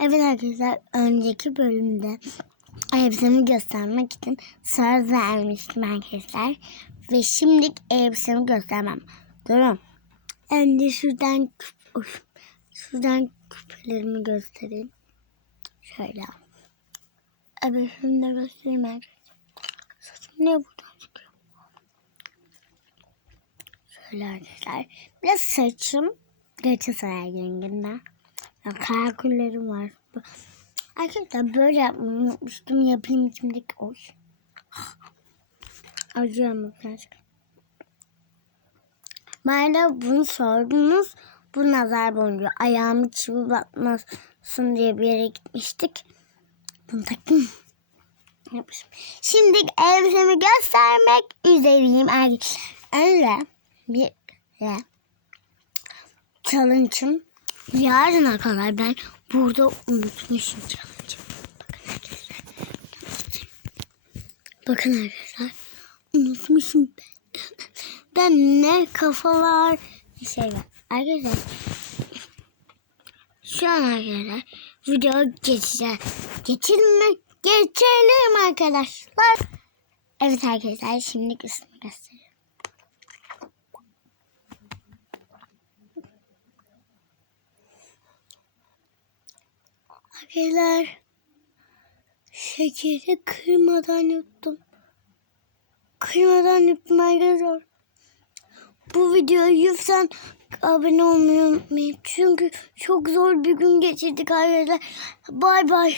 Evet arkadaşlar önceki bölümde elbisemi göstermek için söz vermiştim arkadaşlar. Ve şimdi elbisemi göstermem. Durun. Önce şuradan şuradan küpelerimi göstereyim. Şöyle. Evet şimdi göstereyim arkadaşlar. Saçım niye buradan çıkıyor? Şöyle arkadaşlar. Biraz saçım Galatasaray renginde. Ya, var. Arkadaşlar böyle yapmayı unutmuştum. Yapayım içimdeki oy. Acıyor mu birazcık? Bana bunu sordunuz. Bu nazar boncuğu. Ayağımı çivi batmasın diye bir yere gitmiştik. Bunu taktım. Yapmışım. Şimdi elbisemi göstermek üzereyim arkadaşlar. Öyle bir de challenge'ım yarına kadar ben burada unutmuşum challenge'ımı. Bakın arkadaşlar. Bakın. Unutmuşum ben. Ben ne kafalar bir şey var. Arkadaşlar şu an arkadaşlar video geçeceğiz. Geçelim mi? Geçelim arkadaşlar. Evet arkadaşlar şimdi kısmı göstereyim. Arkadaşlar şekeri kırmadan yuttum. Kırmadan yuttum arkadaşlar. Bu videoyu lütfen abone olmayı unutmayın. Çünkü çok zor bir gün geçirdik arkadaşlar. Bay bay.